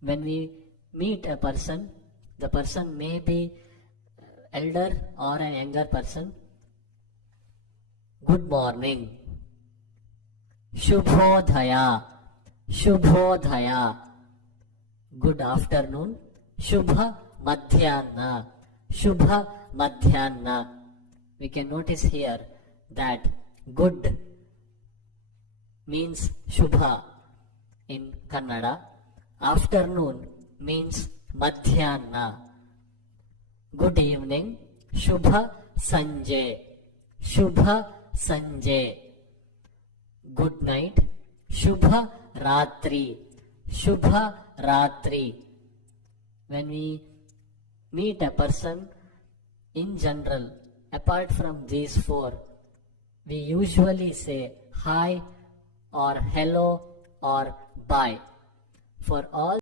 When we meet a person, the person may be elder or a younger person. Good morning. Shubhodaya. Shubhodaya. Good afternoon. Shubha Madhyana. Shubha Madhyana. We can notice here that good means Shubha in Kannada. Afternoon means Madhyana. Good evening. Shubha Sanjay. Shubha Sanjay. Good night. Shubha Ratri. Shubha Ratri. When we meet a person in general, apart from these four, we usually say hi or hello or bye. For all